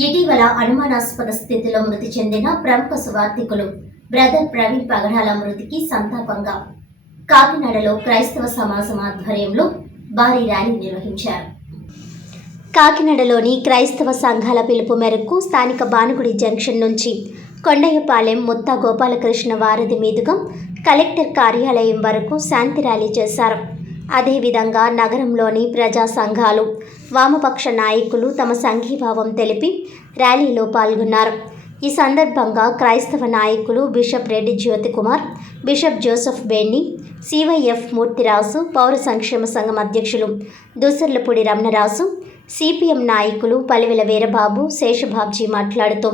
ఇటీవల అనుమానాస్పద స్థితిలో మృతి చెందిన ప్రముఖ సువార్థికులు బ్రదర్ ప్రవీణ్ పగడాల మృతికి సంతాపంగా కాకినాడలో క్రైస్తవ సమాజం ఆధ్వర్యంలో భారీ ర్యాలీ నిర్వహించారు. కాకినాడలోని క్రైస్తవ సంఘాల పిలుపు మేరకు స్థానిక బానుగుడి జంక్షన్ నుంచి కొండయ్యపాలెం ముత్త గోపాలకృష్ణ వారధి మీదుగా కలెక్టర్ కార్యాలయం వరకు శాంతి ర్యాలీ చేశారు. అదేవిధంగా నగరంలోని ప్రజా సంఘాలు వామపక్ష నాయకులు తమ సంఘీభావం తెలిపి ర్యాలీలో పాల్గొన్నారు. ఈ సందర్భంగా క్రైస్తవ నాయకులు bishop Reddy Jyothikumar bishop Joseph Beni CYF Murthyraju పౌర సంక్షేమ సంఘం అధ్యక్షులు దూసర్లపూడి రమణరాజు సిపిఎం నాయకులు పలివెల వీరబాబు శేషబాబ్జీ మాట్లాడుతూ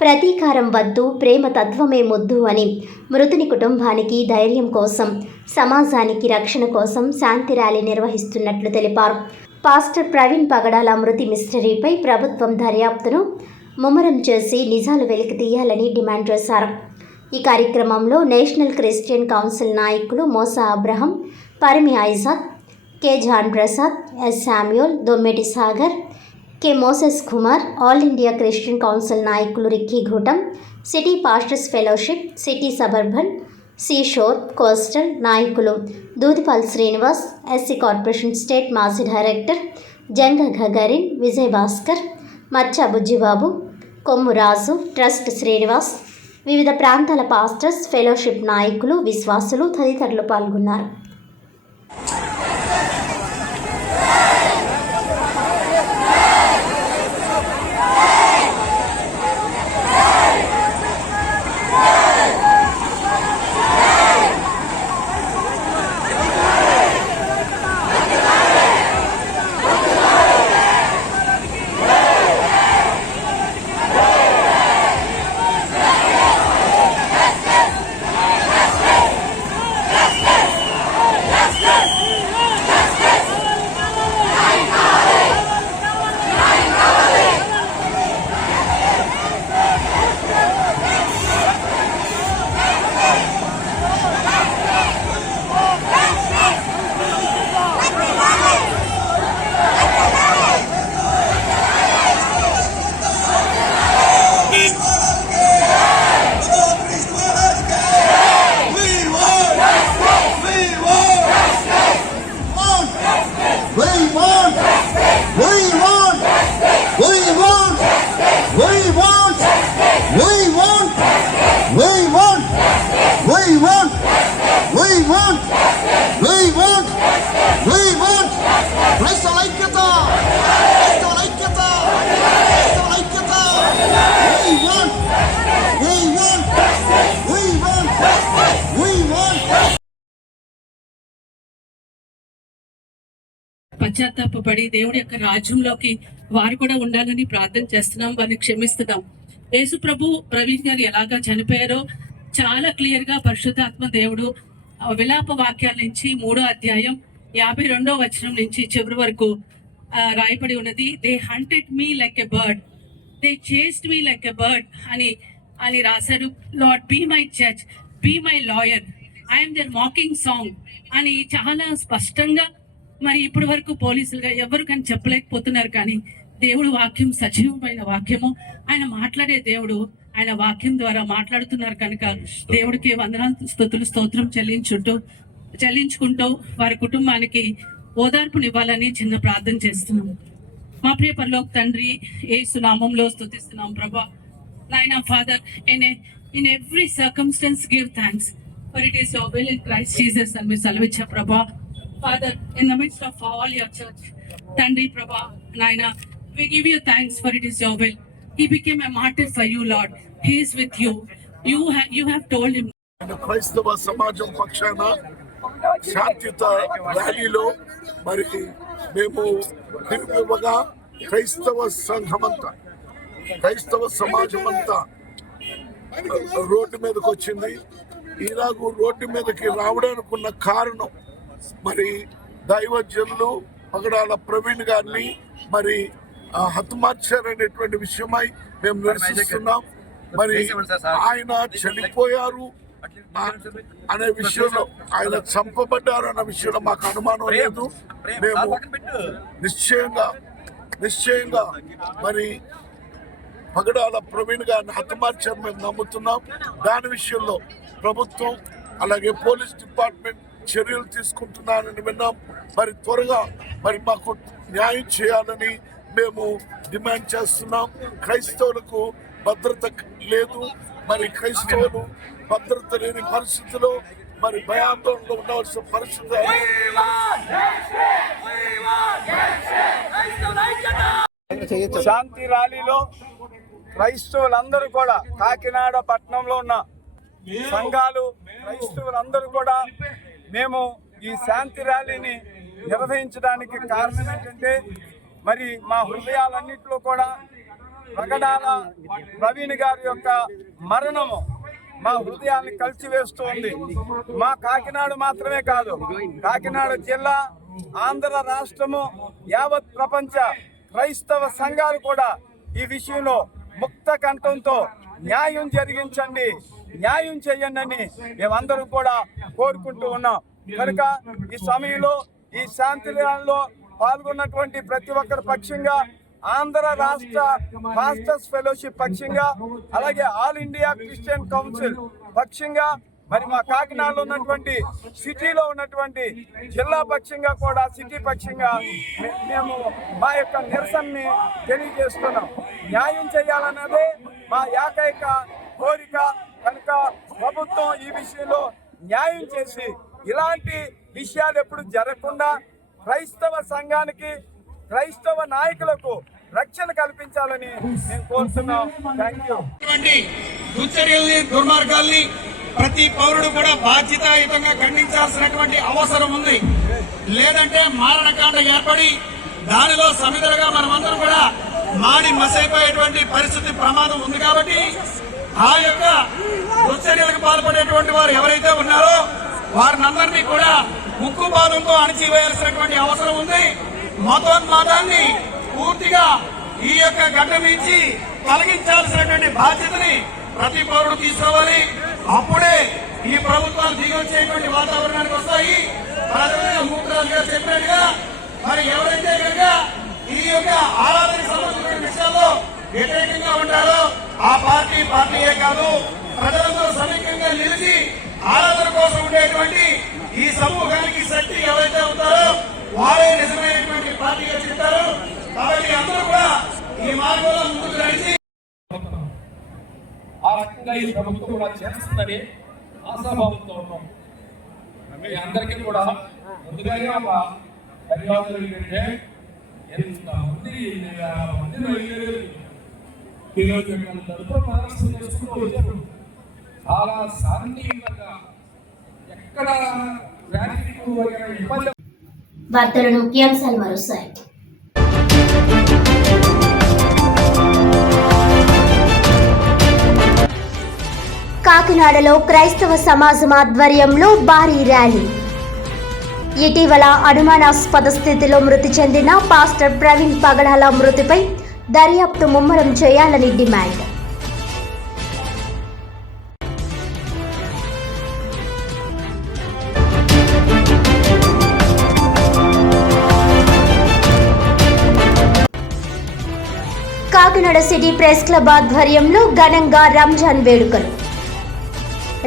ప్రతీకారం వద్దు ప్రేమ తత్వమే ముద్దు అని మృతుని కుటుంబానికి ధైర్యం కోసం సమాజానికి రక్షణ కోసం శాంతి ర్యాలీ నిర్వహిస్తున్నట్లు తెలిపారు. పాస్టర్ ప్రవీణ్ పగడాల మృతి మిస్టరీపై ప్రభుత్వం దర్యాప్తును ముమ్మరం చేసి నిజాలు వెలికి తీయాలని డిమాండ్ చేశారు. ఈ కార్యక్రమంలో నేషనల్ క్రిస్టియన్ కౌన్సిల్ నాయకులు Mosa Abraham Parimi Izad K. John Prasad S. Samuel Dommeti Sagar K Moses Kumar all India Christian council నాయకులు Ricky Ghootam city pastors fellowship city suburban seashore coastal నాయకులు Dudipal Srinivas SC corporation state మాజీ director Janga Gagarin Vijay Bhaskar Maccha Bujjibabu Kommu Raju trust Srinivas వివిధ ప్రాంతాల pastors fellowship నాయకులు విశ్వాసులు తదితరులు పాల్గొన్నారు. పశ్చాత్తాపడి దేవుడి యొక్క రాజ్యంలోకి వారు కూడా ఉండాలని ప్రార్థన చేస్తున్నాం వారిని క్షమిస్తున్నాం. యేసు ప్రభు ప్రవీణ్ గారు ఎలాగా చనిపోయారో చాలా క్లియర్గా పరిశుద్ధాత్మ దేవుడు విలాప వాక్యాల నుంచి మూడో అధ్యాయం యాభై రెండో వచనం నుంచి చివరి వరకు రాయబడి ఉన్నది they hunted me like a bird they chased me like a bird అని అని రాశారు. Lord be my judge be my lawyer I'm their mocking song అని చాలా స్పష్టంగా మరి ఇప్పటి వరకు పోలీసులుగా ఎవరు కానీ చెప్పలేకపోతున్నారు కానీ దేవుడు వాక్యం సజీవమైన వాక్యము. ఆయన మాట్లాడే దేవుడు ఆయన వాక్యం ద్వారా మాట్లాడుతున్నారు కనుక దేవుడికి వందనాలు స్థుతులు స్తోత్రం చెల్లించుంటూ చెల్లించుకుంటూ వారి కుటుంబానికి ఓదార్పునివ్వాలని చిన్న ప్రార్థన చేస్తున్నాం. మా ప్రియ పరలోక తండ్రి ఏసు నామంలో స్తుతిస్తున్నాం ప్రభా. నాయన father in in every circumstance give thanks for it is will in Christ Jesus అని మీరు సెలవిచ్చా ప్రభా. Father in the midst of all your church తండ్రి ప్రభా నాయన we give you thanks for it is your will he became a martyr for you lord he's with you you have you have told him క్రైస్తవ సమాజం పక్షాన శాంతియుత ర్యాలీలో మరి మేము తిరుగుగా క్రైస్తవ సంఘం అంతా క్రైస్తవ సమాజం అంతా రోడ్డు మీదకి వచ్చింది. ఇలాగూ రోడ్డు మీదకి రావడానికి ఉన్న కారణం మరి దైవజనులు పగడాల ప్రవీణ్ గారిని మరి హతమార్చారనేటువంటి విషయమై మేము నిరసిస్తున్నాం. మరి ఆయన చనిపోయారు. అనే విషయంలో ఆయన చంపబడ్డారు అన్న విషయంలో మాకు అనుమానం లేదు. మేము నిశ్చయంగా నిశ్చయంగా మరి పగడాల ప్రవీణ్ గారిని హతమార్చారు మేము నమ్ముతున్నాం. దాని విషయంలో ప్రభుత్వం అలాగే పోలీస్ డిపార్ట్మెంట్ చర్యలు తీసుకుంటున్నారని విన్నాం. మరి త్వరగా మరి మాకు న్యాయం చేయాలని మేము డిమాండ్ చేస్తున్నాం. క్రైస్తవులకు భద్రత లేదు. మరి క్రైస్తవులు భద్రత లేని పరిస్థితిలో మరి భయాందోళనలో ఉండవలసిన పరిస్థితి శాంతి ర్యాలీలో క్రైస్తవులందరూ కూడా కాకినాడ పట్టణంలో ఉన్న సంఘాలు క్రైస్తవులందరూ కూడా మేము ఈ శాంతి ర్యాలీని నిర్వహించడానికి కారణం ఏంటంటే మరి మా హృదయాలన్నింటిలో కూడా ప్రగడాల ప్రవీణ్ గారి యొక్క మరణము మా హృదయాన్ని కలిసివేస్తూ ఉంది. మా కాకినాడ మాత్రమే కాదు కాకినాడ జిల్లా ఆంధ్ర రాష్ట్రము యావత్ ప్రపంచ క్రైస్తవ సంఘాలు కూడా ఈ విషయంలో ముక్త కంఠంతో న్యాయం జరిగించండి. న్యాయం చేయండి అని కూడా కోరుకుంటూ ఉన్నాం. కనుక ఈ సమయంలో ఈ శాంతిలో పాల్గొన్నటువంటి ప్రతి ఒక్కరి పక్షంగా ఆంధ్ర రాష్ట్ర మాస్టర్స్ ఫెలోషిప్ పక్షంగా అలాగే ఆల్ ఇండియా క్రిస్టియన్ కౌన్సిల్ పక్షంగా మరి మా కాకినాడలో ఉన్నటువంటి సిటీలో ఉన్నటువంటి జిల్లా పక్షంగా కూడా సిటీ పక్షంగా మేము మా యొక్క నిరసనని తెలియజేస్తున్నాం. న్యాయం చేయాలన్నదే మా ఏకైక కోరిక కనుక ప్రభుత్వం ఈ విషయంలో న్యాయం చేసి ఇలాంటి విషయాలు ఎప్పుడు జరగకుండా క్రైస్తవ సంఘానికి క్రైస్తవ నాయకులకు రక్షణ కల్పించాలని మేము కోరుతున్నాం. థ్యాంక్ యూ ఇటువంటి దుర్మార్గాల్ని ప్రతి పౌరుడు కూడా బాధ్యతాయుతంగా ఖండించాల్సినటువంటి అవసరం ఉంది. లేదంటే మారణకాండ ఏర్పడి దానిలో సమిధలుగా మనమందరం కూడా మాడి మసైపోయేటువంటి పరిస్థితి ప్రమాదం ఉంది కాబట్టి ఆ యొక్క దుశ్చర్యలకు పాల్పడేటువంటి వారు ఎవరైతే ఉన్నారో వారినందరినీ కూడా ముక్కు పాదంతో అణిచివేయాల్సినటువంటి అవసరం ఉంది. మతోన్మాదాన్ని పూర్తిగా ఈ యొక్క గడ్డ నుంచి తొలగించాల్సినటువంటి బాధ్యతని ప్రతి పౌరుడు తీసుకోవాలి. అప్పుడే ఈ ప్రభుత్వాలు దిగొచ్చేటువంటి వాతావరణానికి వస్తాయి. ప్రజలు మూర్తిరాజు గారు చెప్పినట్టుగా మరి ఎవరైతే కనుక ఈ యొక్క ఆరాధనకు సంబంధించిన విషయాల్లో వ్యతిరేకంగా ఉంటారో. ఆ పార్టీ పార్టీయే కాదు ప్రజలందరూ సమీకంగా నిలిచి ఆరాధన కోసం ఉండేటువంటి ఈ సమూహానికి శక్తి ఎవరైతే ఉంటారో వారే నిజమైనటువంటి పార్టీగా చెప్తారు. కాబట్టి అందరూ కూడా ఈ మార్గంలో ముందుకు నడిచి ఆ రకంగా ఈ ప్రభుత్వం కూడా చేస్తుందని ఆశాభావంతో ఉన్నాం. మీ అందరికీ కూడా ముందుగానే ఒక ధన్యవాదాలు ఏంటంటే ఎంతమంది ఎన్ని మంది బయలుదేరారు ఈరోజు చేసుకుంటూ వచ్చారు. చాలా శాంతియుతంగా ఎక్కడ వార్తలను ముఖ్యాంశాలు మరోసారి. కాకినాడలో క్రైస్తవ సమాజం ఆధ్వర్యంలో భారీ ర్యాలీ. ఇటీవల అనుమానాస్పద స్థితిలో మృతి చెందిన పాస్టర్ ప్రవీణ్ పగడాల మృతిపై దర్యాప్తు ముమ్మరం చేయాలని demand. Kakinada city press club ఆధ్వర్యంలో ఘనంగా రంజాన్ వేడుకలు.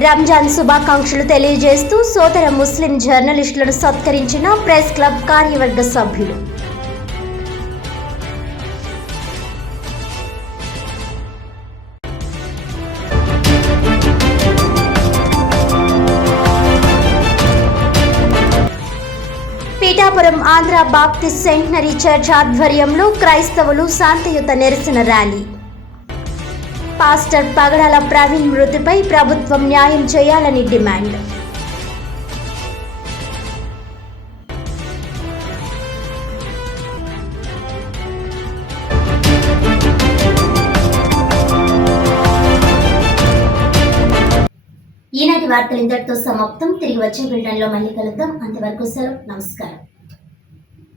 రంజాన్ శుభాకాంక్షలు తెలియజేస్తూ సోదర ముస్లిం జర్నలిస్టులను సత్కరించిన ప్రెస్ క్లబ్ కార్యవర్గ సభ్యులు. Pithapuram Andhra Baptist centenary church ఆధ్వర్యంలో క్రైస్తవులు శాంతియుత నిరసన ర్యాలీ. పాస్టర్ పగడాల ప్రవీణ్ మృతిపై ప్రభుత్వం న్యాయం చేయాలని డిమాండ్. ఈనాటి వార్తలు ఇంతటితో సమాప్తం. తిరిగి వచ్చే బిల్టన్లో మళ్ళీ కలుద్దాం. అంతవరకు సెలవు. నమస్కారం.